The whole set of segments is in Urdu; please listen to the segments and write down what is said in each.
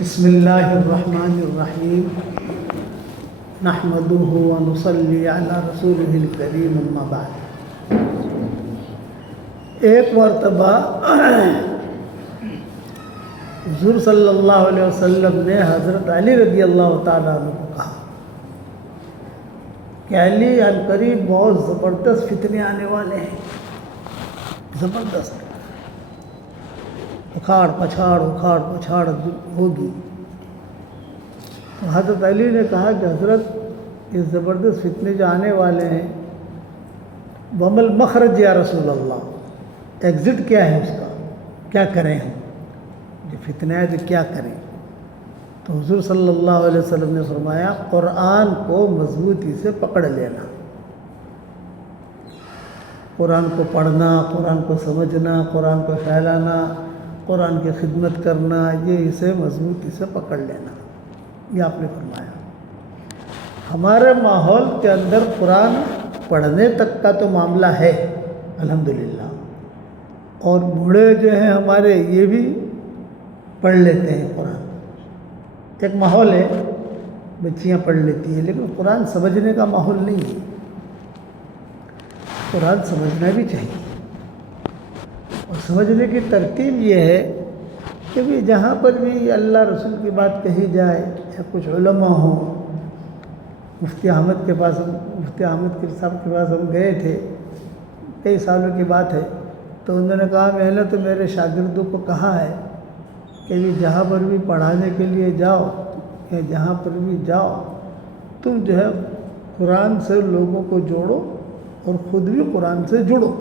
بسم اللہ الرحمن الرحیم نحمده ونصلی علی رسولہ الکریم اما بعد۔ ایک مرتبہ حضور صلی اللہ علیہ وسلم نے حضرت علی رضی اللہ تعالیٰ عنہ کو کہا کہ علی عنقریب بہت زبردست فتنے آنے والے ہیں، زبردست اکھاڑ پچھاڑ ہوگی۔ تو حضرت علی نے کہا کہ حضرت یہ زبردست فتنے جو آنے والے ہیں بمل مخرج یا رسول اللہ، ایگزٹ کیا ہے اس کا، کیا کریں ہم، جو فتنہ ہے تو کیا کریں؟ تو حضور صلی اللہ علیہ وسلم نے فرمایا قرآن کو مضبوطی سے پکڑ لینا، قرآن کو پڑھنا، قرآن کو سمجھنا، قرآن کو پھیلانا، قرآن کی خدمت کرنا، یہ اسے مضبوطی سے پکڑ لینا، یہ آپ نے فرمایا۔ ہمارے ماحول کے اندر قرآن پڑھنے تک کا تو معاملہ ہے الحمدللہ، اور بوڑھے جو ہیں ہمارے یہ بھی پڑھ لیتے ہیں قرآن، ایک ماحول ہے، بچیاں پڑھ لیتی ہیں، لیکن قرآن سمجھنے کا ماحول نہیں ہے۔ قرآن سمجھنا بھی چاہیے، اور سمجھنے کی ترتیب یہ ہے کہ بھی جہاں پر بھی اللہ رسول کی بات کہی جائے یا کچھ علماء ہوں، مفتی احمد کے پاس صاحب کے پاس ہم گئے تھے، کئی سالوں کی بات ہے، تو انہوں نے کہا میں نے تو میرے شاگردوں کو کہا ہے کہ بھی جہاں پر بھی پڑھانے کے لیے جاؤ یا جہاں پر بھی جاؤ تم جو ہے قرآن سے لوگوں کو جوڑو اور خود بھی قرآن سے جڑو۔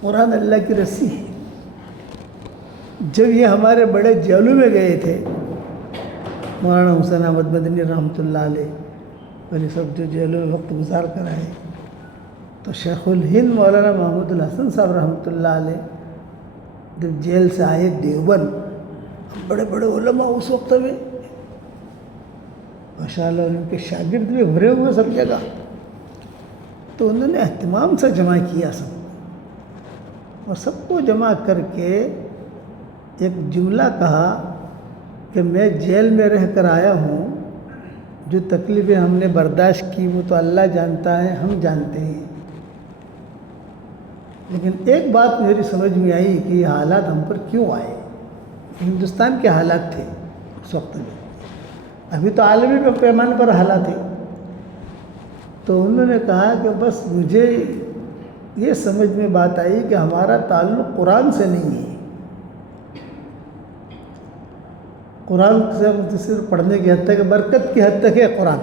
قرآن اللہ کی رسی ہے۔ جب یہ ہمارے بڑے جیلوں میں گئے تھے، مولانا حسین احمد مدنی رحمۃ اللہ علیہ ولی سب جو جیلوں میں وقت گزار کر آئے، تو شیخ الہند مولانا محمود الحسن صاحب رحمۃ اللہ علیہ جب جیل سے آئے دیوبند، بڑے بڑے علماء اس وقت میں ماشاء اللہ ان کے شاگرد بھی بھرے ہوئے سب جگہ، تو انہوں نے اہتمام سے جمع کیا سب، اور سب کو جمع کر کے ایک جملہ کہا کہ میں جیل میں رہ کر آیا ہوں، جو تکلیفیں ہم نے برداشت کی وہ تو اللہ جانتا ہے، ہم جانتے ہیں، لیکن ایک بات میری سمجھ میں آئی کہ یہ حالات ہم پر کیوں آئے۔ ہندوستان کے حالات تھے اس وقت میں، ابھی تو عالمی پیمانے پر حالات ہیں۔ تو انہوں نے کہا کہ بس مجھے یہ سمجھ میں بات آئی کہ ہمارا تعلق قرآن سے نہیں ہے، قرآن سے صرف پڑھنے کی حد تک، برکت کی حد تک ہے قرآن،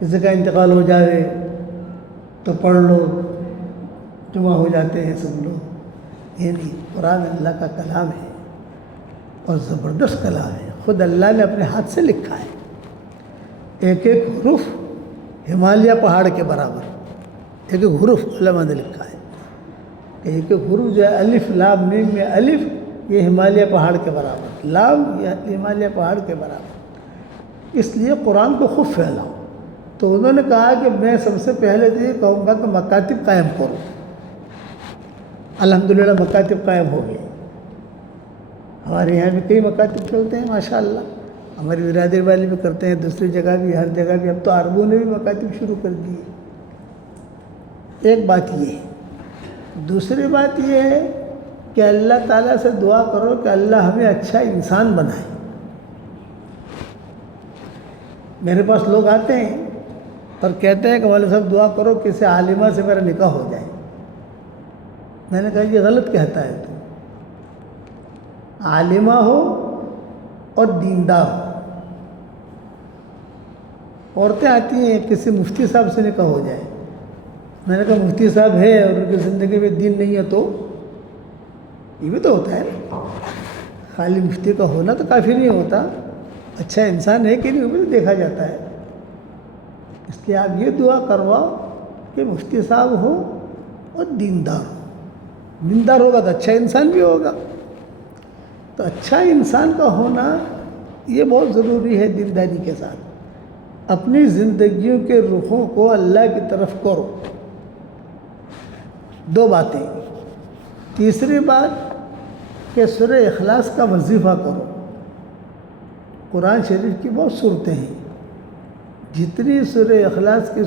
کسی کا انتقال ہو جائے تو پڑھ لو، جمع ہو جاتے ہیں سب لوگ، یہ نہیں، قرآن اللہ کا کلام ہے اور زبردست کلام ہے، خود اللہ نے اپنے ہاتھ سے لکھا ہے، ایک ایک حرف ہمالیہ پہاڑ کے برابر، ایک ایک حرف علماء نے لکھا ہے کہ ایک ایک حرف جو ہے الف لام میم میں الف یہ ہمالیہ پہاڑ کے برابر، لام یہ ہمالیہ پہاڑ کے برابر، اس لیے قرآن کو خوب پھیلاؤ۔ تو انہوں نے کہا کہ میں سب سے پہلے تو یہ کہوں گا کہ مکاتب قائم کرو، الحمدللہ مکاتب قائم ہو گئے، ہمارے یہاں بھی کئی مکاتب چلتے ہیں ماشاءاللہ، ہماری برادری والے بھی کرتے ہیں، دوسری جگہ بھی، ہر جگہ بھی، اب تو عربوں نے بھی مکاتب شروع کر دی۔ ایک بات یہ ہے، دوسری بات یہ ہے کہ اللہ تعالیٰ سے دعا کرو کہ اللہ ہمیں اچھا انسان بنائے۔ میرے پاس لوگ آتے ہیں اور کہتے ہیں کہ مولانا صاحب دعا کرو کسی عالمہ سے میرا نکاح ہو جائے۔ میں نے کہا یہ غلط کہتا ہے تو، عالمہ ہو اور دیندار ہو۔ عورتیں آتی ہیں کسی مفتی صاحب سے نکاح ہو جائے، میں نے کہا مفتی صاحب ہے اور ان کی زندگی میں دین نہیں ہے تو یہ بھی تو ہوتا ہے نا، خالی مفتی کا ہونا تو کافی نہیں ہوتا، اچھا انسان ہے کہ نہیں وہ بھی تو دیکھا جاتا ہے۔ اس لیے آپ یہ دعا کرواؤ کہ مفتی صاحب ہو اور دیندار ہو، دیندار ہوگا تو اچھا انسان بھی ہوگا، تو اچھا انسان کا ہونا یہ بہت ضروری ہے۔ دینداری کے ساتھ اپنی زندگیوں کے رخوں کو اللہ کی طرف کرو، دو باتیں۔ تیسری بات کہ سورہ اخلاص کا وظیفہ کرو۔ قرآن شریف کی بہت صورتیں ہیں، جتنی سورہ اخلاص کی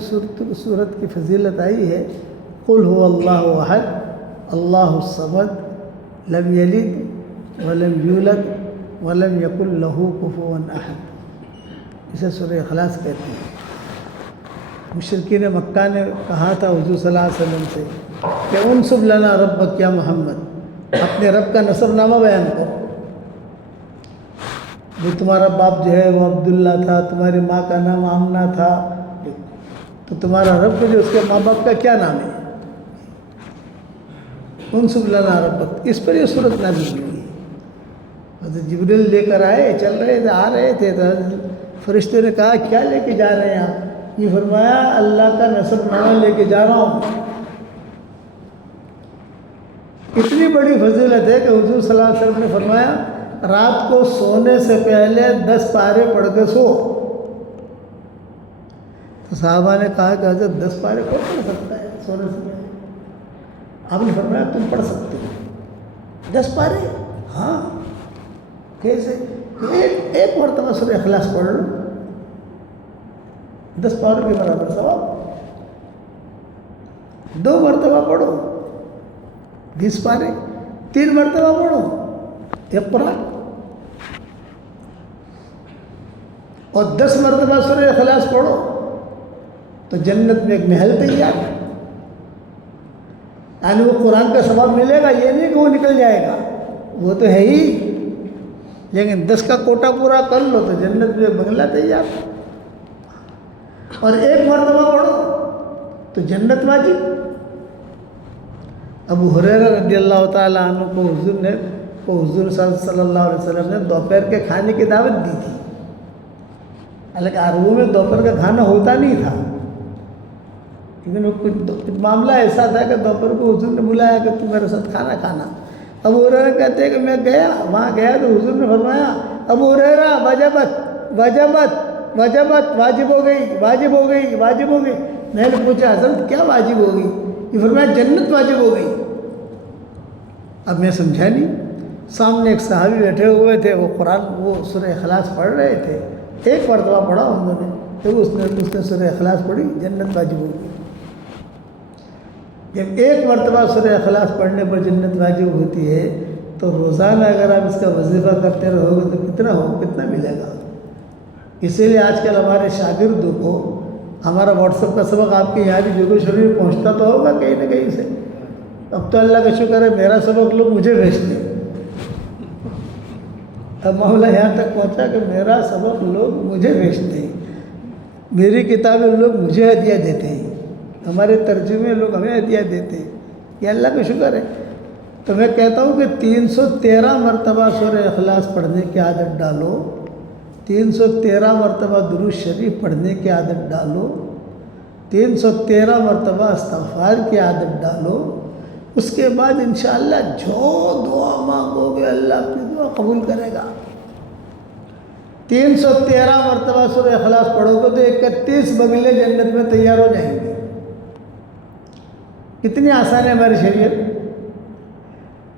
صورت کی فضیلت آئی ہے، قل هو اللہ احد اللہ الصمد لم یلد ولم یولد ولم یکن لہ کفوا احد، اسے سورہ اخلاص کہتے ہیں۔ مشرکین مکہ نے کہا تھا حضور صلی اللہ علیہ وسلم سے کہ انصب لنا ربک یا محمد، اپنے رب کا نسب نامہ بیان کرو۔ وہ تمہارا باپ جو ہے وہ عبداللہ تھا، تمہاری ماں کا نام آمنہ تھا، تو تمہارا رب جو اس کے ماں باپ کا کیا نام ہے؟ انصب لنا ربک، اس پر یہ صورت نازل ہوئی ہے۔ حضرت جبریل لے کر آئے، چل رہے تھے، آ رہے تھے، تو فرشتے نے کہا کیا لے کے جا رہے ہیں آپ؟ یہ فرمایا اللہ کا نسب نامہ لے کے جا رہا ہوں۔ اتنی بڑی فضیلت ہے کہ حضور صلی اللہ علیہ وسلم نے فرمایا رات کو سونے سے پہلے 10 پارے پڑھ کے سو۔ تو صحابہ نے کہا کہ حضرت 10 پارے کون پڑھ سکتا ہے سونے سے پہلے؟ آپ نے فرمایا تم پڑھ سکتے ہو 10 پارے؟ ہاں، کیسے؟ ایک مرتبہ سورہ اخلاص پڑھ لو، 10 پاروں کے برابر ثواب۔ 2 مرتبہ پڑھو 20 پارے، 3 مرتبہ پڑھو 1 پارہ، اور 10 مرتبہ سورہ اخلاص پڑھو تو جنت میں ایک محل تیار ہے۔ یعنی وہ قرآن کا ثواب ملے گا، یہ نہیں کہ وہ نکل جائے گا، وہ تو ہے ہی، لیکن 10 کا کوٹا پورا کر لو تو جنت میں ایک بنگلہ تیار ہے۔ اور 1 مرتبہ پڑھو تو جنت واجب۔ ابو ہریرہ رضی اللہ تعالیٰ عنہ کو حضور صلی اللہ علیہ وسلم نے دوپہر کے کھانے کی دعوت دی تھی، حالانکہ عربوں میں دوپہر کا کھانا ہوتا نہیں تھا، لیکن وہ کچھ معاملہ ایسا تھا کہ دوپہر کو حضور نے بلایا کہ تم میرے ساتھ کھانا کھانا۔ ابو ہریرہ کہتے ہیں کہ میں وہاں گیا تو حضور نے فرمایا ابو ہریرہ وجبت وجبت وجبت، واجب ہو گئی واجب ہو گئی واجب ہو گئی۔ میں نے پوچھا حضرت کیا واجب ہو گئی؟ یہ فرمایا جنت واجب ہو گئی۔ اب میں سمجھا نہیں، سامنے ایک صحابی بیٹھے ہوئے تھے، وہ قرآن وہ سورہ اخلاص پڑھ رہے تھے، 1 مرتبہ پڑھا انہوں نے، تو اس نے سورہ اخلاص پڑھی، جنت واجب ہو گئی۔ جب 1 مرتبہ سورہ اخلاص پڑھنے پر جنت واجب ہوتی ہے تو روزانہ اگر آپ اس کا وظیفہ کرتے رہو گے تو کتنا ملے گا؟ اسی لیے آج کل ہمارے شاگردوں کو ہمارا واٹس ایپ کا سبق آپ کے یہاں بھی جگہ شریف پہنچتا تو ہوگا کہیں نہ کہیں سے۔ اب تو اللہ کا شکر ہے میرا سبق لوگ مجھے بھیجتے ہیں، اب معاملہ یہاں تک پہنچا کہ میرا سبق لوگ مجھے بھیجتے ہیں، میری کتابیں لوگ مجھے ہدیہ دیتے ہیں، ہمارے ترجمے لوگ ہمیں ہدیہ دیتے ہیں، یہ اللہ کا شکر ہے۔ تو میں کہتا ہوں کہ 313 مرتبہ سورہ اخلاص پڑھنے کی عادت ڈالو، 313 مرتبہ درود شریف پڑھنے کی عادت ڈالو، 313 مرتبہ استغفار کی عادت ڈالو، اس کے بعد انشاءاللہ جو دعا مانگو گے اللہ آپ کی دعا قبول کرے گا۔ 313 مرتبہ سورہ اخلاص پڑھو گے تو 31 بنگلے جنت میں تیار ہو جائیں گے۔ کتنی آسان ہے ہماری شریعت۔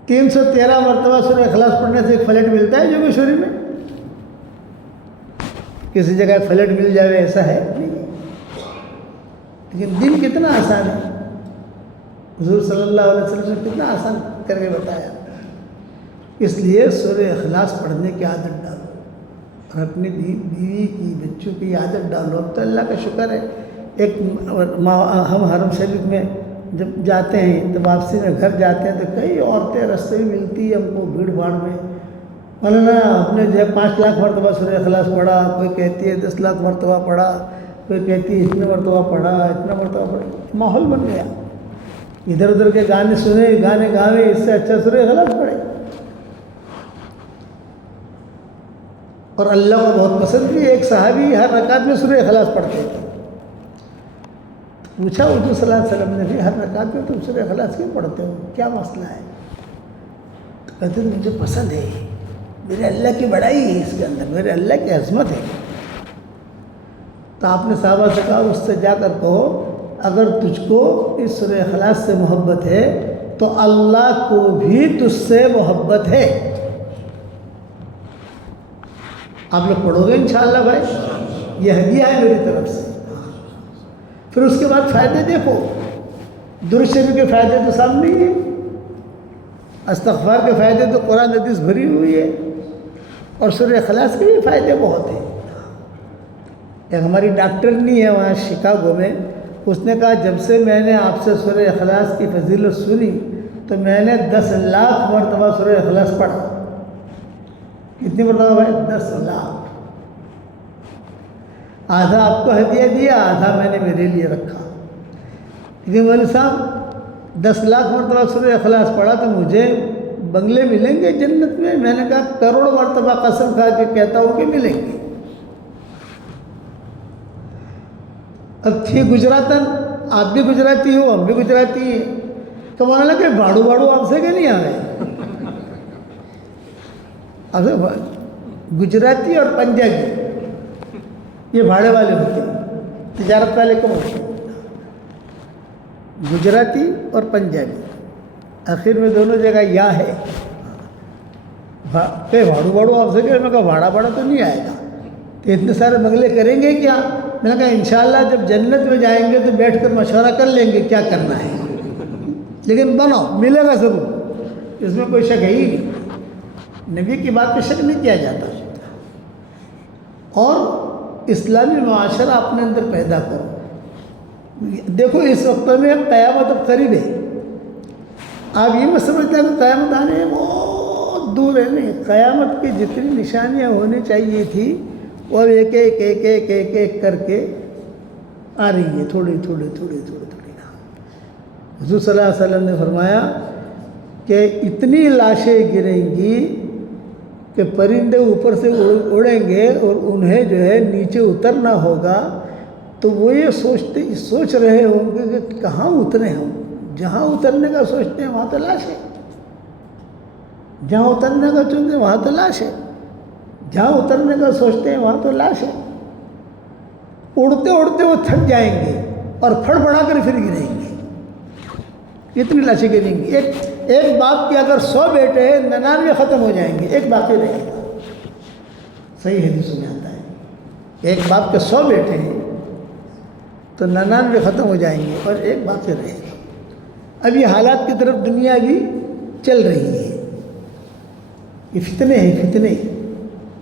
313 مرتبہ سورہ اخلاص پڑھنے سے ایک فلیٹ ملتا ہے جو کہ شریف میں کسی جگہ فلیٹ مل جائے ایسا ہے نہیں، لیکن دن کتنا آسان ہے، حضور صلی اللہ علیہ وسلم نے کتنا آسان کر کے بتایا۔ اس لیے سورہ اخلاص پڑھنے کی عادت ڈالو اور اپنی بیوی کی بچوں کی عادت ڈالو۔ اب تو اللہ کا شکر ہے، ہم حرم شریف میں جب جاتے ہیں تو واپسی میں گھر جاتے ہیں تو کئی عورتیں رستے میں ملتی ہیں ہم کو بھیڑ بھاڑ میں، مولانا آپ نے جو ہے 5 لاکھ مرتبہ سورہ اخلاص پڑھا، کوئی کہتی ہے 10 لاکھ مرتبہ پڑھا، کوئی کہتی ہے اتنا مرتبہ پڑھا اتنا مرتبہ پڑھا۔ ماحول بن گیا، ادھر ادھر کے گانے سنے، گانے گاوے، اس سے اچھا سورہ اخلاص پڑھے۔ اور اللہ کو بہت پسند بھی، ایک صحابی ہر رکعت میں سورہ اخلاص پڑھتے تھے۔ پوچھا حضور صلی اللہ علیہ وسلم نے بھی ہر رکعت میں تم سورہ اخلاص کیوں پڑھتے ہو، کیا مسئلہ ہے؟ تو کہتے ہیں مجھے پسند ہے، میرے اللہ کی بڑائی ہے اس کے اندر، میرے اللہ کی عظمت ہے۔ تو آپ نے صحابہ سے کہا اس سے جا کر کہو اگر تجھ کو اس سورہ اخلاص سے محبت ہے تو اللہ کو بھی تجھ سے محبت ہے۔ آپ لوگ پڑھو گے انشاءاللہ بھائی، یہ ہدیہ ہے میری طرف سے۔ پھر اس کے بعد فائدے دیکھو، درود شریف کے فائدے تو سامنے ہی ہیں، استغفار کے فائدے تو قرآن حدیث بھری ہوئی ہے، اور سورہ اخلاص کے بھی فائدے بہت ہیں۔ ایک ہماری ڈاکٹرنی ہے وہاں شکاگو میں، اس نے کہا جب سے میں نے آپ سے سورہ اخلاص کی فضیلت سنی تو میں نے 10 لاکھ مرتبہ سورہ اخلاص پڑھا۔ کتنی مرتبہ بھائی؟ 10 لاکھ۔ آدھا آپ کو ہدیہ دیا، آدھا میں نے میرے لیے رکھا۔ لیکن مولوی صاحب 10 لاکھ مرتبہ سورہ اخلاص پڑھا تو مجھے بنگلے ملیں گے جنت میں؟ میں نے کہا کروڑ مرتبہ قسم کھا کے کہتا ہوں کہ ملیں گے۔ اب تھی گجراتن، آپ بھی گجراتی ہو، ہم بھی گجراتی ہیں، تو مولانا کہ بھاڑو آپ سے کہ نہیں آئے؟ اب گجراتی اور پنجابی یہ بھاڑے والے ہوتے ہیں، تجارت والے کم ہوتے ہیں، گجراتی اور پنجابی، آخر میں دونوں جگہ یا ہے۔ کہ بھاڑو آپ سے کہ میں کہا بھاڑا تو نہیں آئے گا، تو اتنے سارے بنگلے کریں گے کیا؟ میں نے کہا انشاءاللہ جب جنت میں جائیں گے تو بیٹھ کر مشورہ کر لیں گے کیا کرنا ہے، لیکن بناؤ، ملے گا ضرور، اس میں کوئی شک ہے ہی نہیں، نبی کی بات پہ شک نہیں کیا جاتا۔ اور اسلامی معاشرہ اپنے اندر پیدا کرو۔ دیکھو اس وقت میں قیامت اب قریب ہے، آپ یہ مت سمجھتے ہیں کہ قیامت آنے بہت دور ہے، نہیں، قیامت کی جتنی نشانیاں ہونی چاہیے تھی اور ایک ایک کر کے آ رہی ہے، تھوڑی تھوڑی۔ حضور صلی اللہ علیہ وسلم نے فرمایا کہ اتنی لاشیں گریں گی کہ پرندے اوپر سے اڑیں گے اور انہیں جو ہے نیچے اترنا ہوگا، تو وہ یہ سوچ رہے ہوں گے کہ کہاں اترے ہم، جہاں اترنے کا سوچتے ہیں وہاں تو لاش ہے، جہاں اترنے کا چونتے ہیں وہاں تو لاش ہے، جہاں اترنے کا سوچتے ہیں وہاں تو لاش ہے۔ اڑتے اڑتے وہ تھک جائیں گے اور پھڑ پڑا کر پھر گریں گے، اتنی لاشیں گریں گی۔ ایک باپ کے اگر 100 بیٹے ہیں 99 ختم ہو جائیں گے، ایک باقی رہے گا۔ صحیح حدیث میں آتا ہے کہ ایک باپ کے 100 بیٹے ہیں تو 99 ختم ہو جائیں گے اور ایک باقی رہے گا۔ اب یہ حالات کی طرف دنیا بھی چل رہی ہے، یہ فتنے ہیں، فتنے۔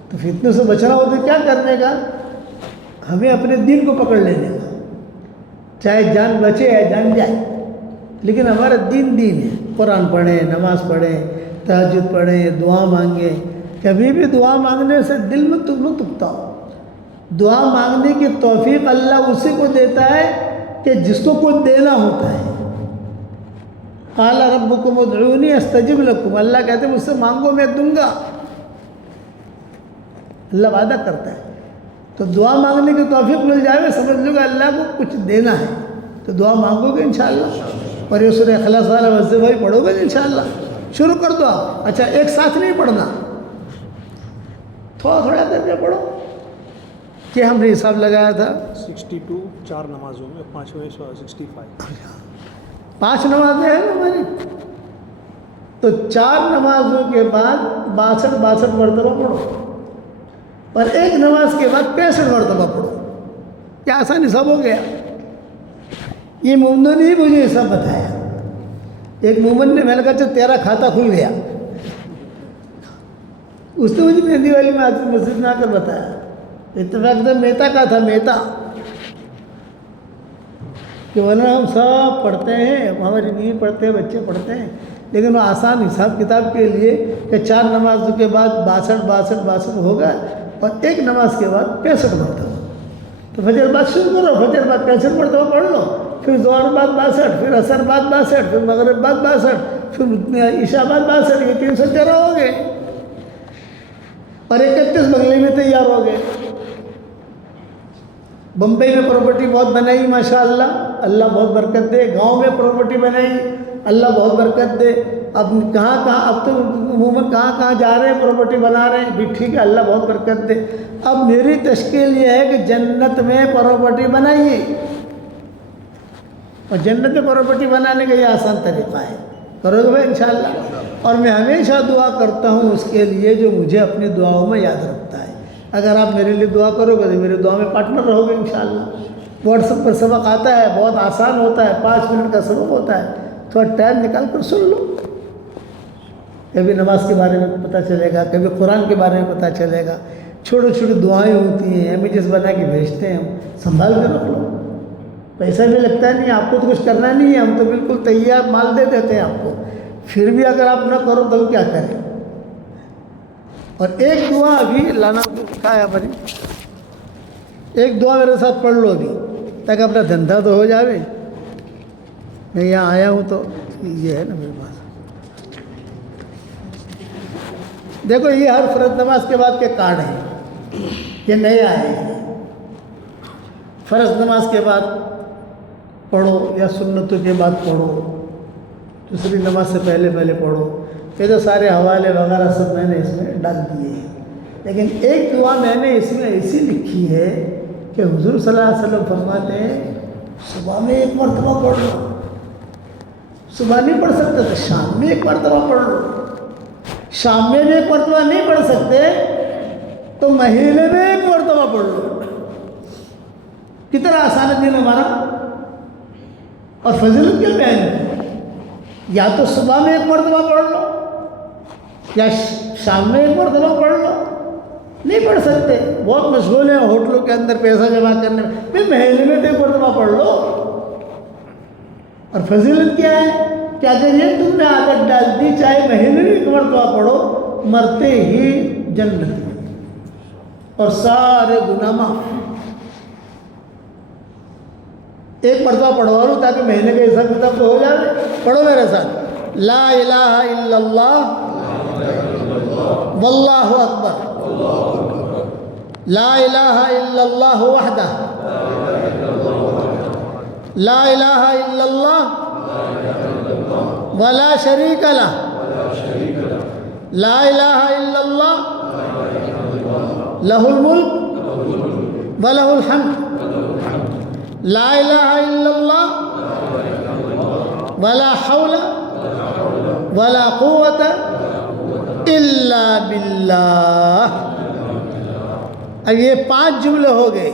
تو فتنے سے بچنا ہو تو کیا کرنے کا؟ ہمیں اپنے دین کو پکڑ لینے کا، چاہے جان بچے یا جان جائے، لیکن ہمارا دین ہے۔ قرآن پڑھیں، نماز پڑھیں، تہجد پڑھیں، دعا مانگیں۔ کبھی بھی دعا مانگنے سے دل میں تم تکتا ہو۔ دعا مانگنے کی توفیق اللہ اسی کو دیتا ہے کہ جس کو کچھ دینا ہوتا ہے۔ قال ربکم ادعونی استجب لکم، اللہ کہتے ہیں مجھ سے مانگو میں دوں گا، اللہ وعدہ کرتا ہے۔ تو دعا مانگنے کی توفیق مل جائے گا، سمجھ لو کہ اللہ کو کچھ دینا ہے، تو دعا مانگو گے انشاءاللہ۔ اور یہ سورہ اخلاص والا وضع بھائی پڑھو گے انشاءاللہ، شروع کر دو آپ۔ اچھا ایک ساتھ نہیں پڑھنا، تھوڑا کر کے پڑھو۔ کہ ہم نے حساب لگایا تھا 62 4 نمازوں میں، 5ویں 65۔ 5 نمازیں ہیں ہماری، تو 4 نمازوں کے بعد 62 مرتبہ پڑھو، اور ایک نماز کے بعد 65 مرتبہ پڑھو۔ کیا آسان حساب ہو گیا؟ یہ مومنوں نے ہی مجھے حساب بتایا۔ ایک مومن نے، میں نے کہا چل تیرا کھاتا کھل گیا، اس نے مجھے مہندی والی مسجد میں آ کر بتایا۔ اتفاق سے میتا کا تھا، میتا، کہ ورنہ ہم سب پڑھتے ہیں، ہماری بیوی پڑھتے ہیں، بچے پڑھتے ہیں، لیکن وہ آسان حساب کتاب کے لیے کہ 4 نمازوں کے بعد 62 ہوگا اور ایک نماز کے بعد 65 مرتبہ۔ تو فجر بعد شروع کرو، فجر بعد 65 مرتبہ پڑھ لو، پھر ظہر بعد 62، پھر عصر بعد 62، پھر مغرب بعد 62، پھر عشاء بعد 62، یہ 313 ہو گئے، اور 31 بنگلے میں تیار ہو گئے۔ بمبئی میں پراپرٹی بہت بنائی ماشاءاللہ، اللہ بہت برکت دے۔ گاؤں میں پراپرٹی بنائی، اللہ بہت برکت دے۔ اب کہاں اب تو عموماً کہاں جا رہے ہیں، پراپرٹی بنا رہے ہیں، بھی ٹھیک ہے، اللہ بہت برکت دے۔ اب میری تشکیل یہ ہے کہ جنت میں پراپرٹی بنائیے، اور جنت میں پراپرٹی بنانے کا یہ آسان طریقہ ہے۔ کرو گے بھائی انشاءاللہ؟ اور میں ہمیشہ دعا کرتا ہوں اس کے لیے جو مجھے اپنی دعاؤں میں یاد رکھتا ہے. اگر آپ میرے لیے دعا کرو گے تو میری دعا میں پارٹنر رہو گے انشاءاللہ. واٹس ایپ پر سبق آتا ہے، بہت آسان ہوتا ہے، 5 منٹ کا سبق ہوتا ہے، تھوڑا ٹائم نکال کر سن لو. کبھی نماز کے بارے میں پتہ چلے گا، کبھی قرآن کے بارے میں پتہ چلے گا. چھوٹی چھوٹی دعائیں ہوتی ہیں، امیجز بنا کے بھیجتے ہیں، ہم سنبھال کے رکھ لو. پیسہ بھی لگتا نہیں، آپ کو تو کچھ کرنا نہیں ہے، ہم تو بالکل تیار مال دے دیتے ہیں آپ کو. پھر بھی اگر آپ نہ کرو تو کیا کریں؟ اور ایک دعا ابھی لانا کہا ہے اپنی، ایک دعا میرے ساتھ پڑھ لو ابھی تاکہ اپنا دھندا تو ہو جاوے. میں یہاں آیا ہوں تو یہ ہے نا میرے پاس. دیکھو یہ ہر فرض نماز کے بعد کے کارڈ ہیں، یہ نئے آئے ہیں. فرض نماز کے بعد پڑھو یا سنتوں کے بعد پڑھو، دوسری نماز سے پہلے پڑھو. یہ تو سارے حوالے وغیرہ سب میں نے اس میں ڈال دیے ہیں. لیکن ایک دعا میں نے اس میں ایسی لکھی ہے کہ حضور صلی اللہ علیہ وسلم فرماتے ہیں صبح میں 1 مرتبہ پڑھ لو. صبح نہیں پڑھ سکتے تو شام میں 1 مرتبہ پڑھ لو. شام میں بھی 1 مرتبہ نہیں پڑھ سکتے تو مہینے میں 1 مرتبہ پڑھ لو. کتنا آسان ہے دین ہمارا. اور فضیلت کیا بیان ہے؟ یا تو صبح میں 1 مرتبہ پڑھ لو یا شام میں 1 مرتبہ پڑھ لو. نہیں پڑھ سکتے، بہت مشغول ہیں ہوٹلوں کے اندر پیسہ جمع کرنے میں، پھر مہینے میں 1 مرتبہ پڑھ لو. اور فضیلت کیا ہے کہ اگر یہ تم نے عادت ڈال دی، چاہے مہینے میں 1 مرتبہ پڑھو، مرتے ہی جنت میں اور سارے گناہ معاف. 1 مرتبہ پڑھوا لو تاکہ مہینے کا حساب کتاب تو ہو جائے. پڑھو میرے ساتھ، لا الہ الا اللہ واللہ اکبر، لا الہ الا اللہ وحدہ، لا الہ الا اللہ ولا شریک لہ، لا الہ الا اللہ لہ الملک ولہ الحمد، لا الہ الا اللہ ولا حول ولا قوت الا باللہ. اب یہ 5 جملے ہو گئے.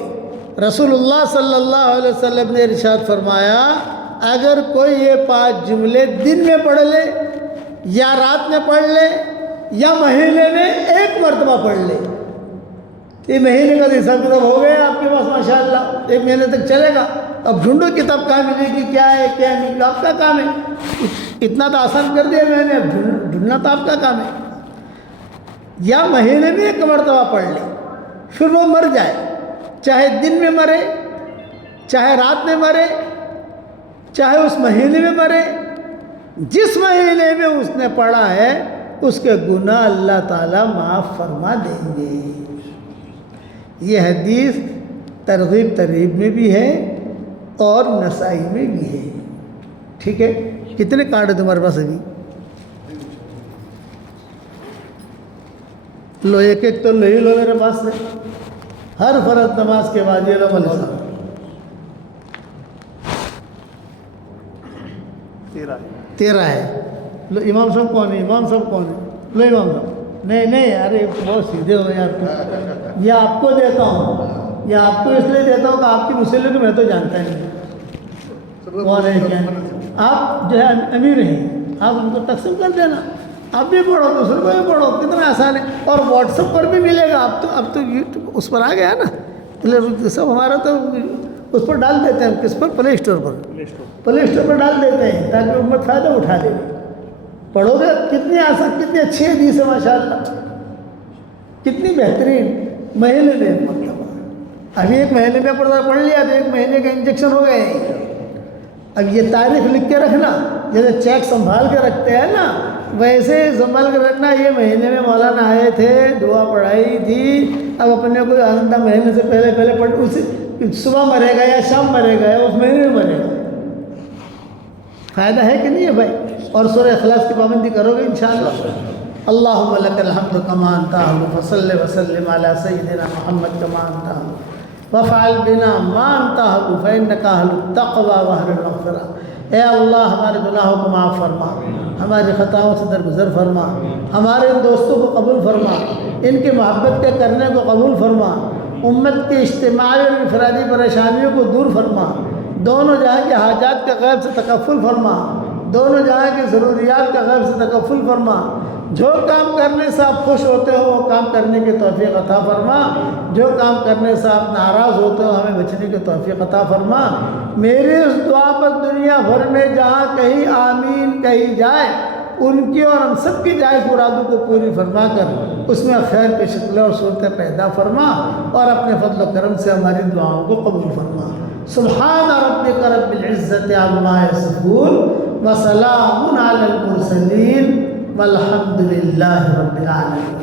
رسول اللہ صلی اللہ علیہ وسلم نے ارشاد فرمایا اگر کوئی یہ 5 جملے دن میں پڑھ لے یا رات میں پڑھ لے یا مہینے میں 1 مرتبہ پڑھ لے، یہ مہینے کا حساب کتاب ہو گیا آپ کے پاس ماشاءاللہ. 1 مہینے تک چلے گا. اب ڈھونڈو کتاب کہاں ملے گی، کیا ہے کیا نہیں، آپ کا کام ہے. اتنا تو آسان کر دیا میں نے، اب ڈھونڈنا تو آپ کا کام ہے. یا مہینے میں 1 مرتبہ پڑھ لے، پھر وہ مر جائے، چاہے دن میں مرے، چاہے رات میں مرے، چاہے اس مہینے میں مرے، جس مہینے میں اس نے پڑھا ہے اس کے گناہ اللہ تعالیٰ معاف فرما دیں گے. یہ حدیث ترغیب ترہیب میں بھی ہے اور نسائی میں بھی ہے. ٹھیک ہے، کتنے کارڈ ہیں تمہارے پاس ابھی؟ لو ایک تو لے ہی لو میرے پاس سے. ہر فرض نماز کے بعد یہ لو مولوی صاحب 13 ہے. لو امام صاحب کون ہے؟ امام صاحب کون ہے؟ لو امام صاحب. نہیں ارے بہت سیدھے ہو یار. یہ آپ کو دیتا ہوں، یہ آپ کو اس لیے دیتا ہوں کہ آپ کی مسئلے کو میں تو جانتا نہیں کون ہے کیا. آپ جو ہے امیر ہیں، آپ ان کو تقسیم کر دینا. آپ بھی پڑھو، دوسرے کو بھی پڑھو، کتنا آسان ہے. اور واٹس ایپ پر بھی ملے گا. اب تو یوٹیوب اس پر آ گیا نا، سب ہمارا تو اس پر ڈال دیتے ہیں. کس پر؟ پلے اسٹور پر. پلے اسٹور پر ڈال دیتے ہیں تاکہ امت فائدہ اٹھا لے. پڑھو گے کتنی آسان، کتنی اچھی حدیث ہے ماشاءاللہ، کتنی بہترین. مہینے میں 1 مرتبہ. ابھی 1 مہینے میں پڑھ لیا تو 1 مہینے کا انجیکشن ہو گئے. اب یہ تاریخ لکھ کے رکھنا، جیسے چیک سنبھال کے رکھتے ہیں نا ویسے سنبھال کے رکھنا. یہ مہینے میں مولانا آئے تھے، دعا پڑھائی تھی، اب اپنے کو آئندہ مہینے سے پہلے پڑھ، اسی صبح مرے گا یا شام مرے گا یا اس مہینے میں مرے گا. فائدہ ہے کہ نہیں ہے بھائی؟ اور سورہ اخلاص کی پابندی کرو گے انشاءاللہ. اللہم لک الحمد کما انت اہل فصلی وسلم علی سیدنا محمد کما انت اہل وفعل بنا ما انت اہل فانک اہل التقوی واہل المغفرہ. اے اللہ ہمارے گناہوں کو معاف فرما، ہماری خطاؤں سے درگزر فرما، ہمارے ان دوستوں کو قبول فرما، ان کی محبت کے کرنے کو قبول فرما، امت کی اجتماعی اور انفرادی پریشانیوں کو دور فرما، دونوں جہاں کے حاجات کے غیب سے تکفل فرما، دونوں جہاں کی ضروریات کا غیب سے تکفل فرما، جو کام کرنے سے آپ خوش ہوتے ہو وہ کام کرنے کی توفیق عطا فرما، جو کام کرنے سے آپ ناراض ہوتے ہو ہمیں بچنے کی توفیق عطا فرما۔ میری اس دعا پر دنیا بھر میں جہاں کہیں آمین کہی جائے ان کی اور ہم سب کی جائز مرادوں کو پوری فرما کر اس میں خیر کی شکلیں اور صورتیں پیدا فرما اور اپنے فضل و کرم سے ہماری دعاؤں کو قبول فرما۔ سبحان ربک رب العزت عما یصفون وسلام علی المرسلین والحمد للہ رب العالمین۔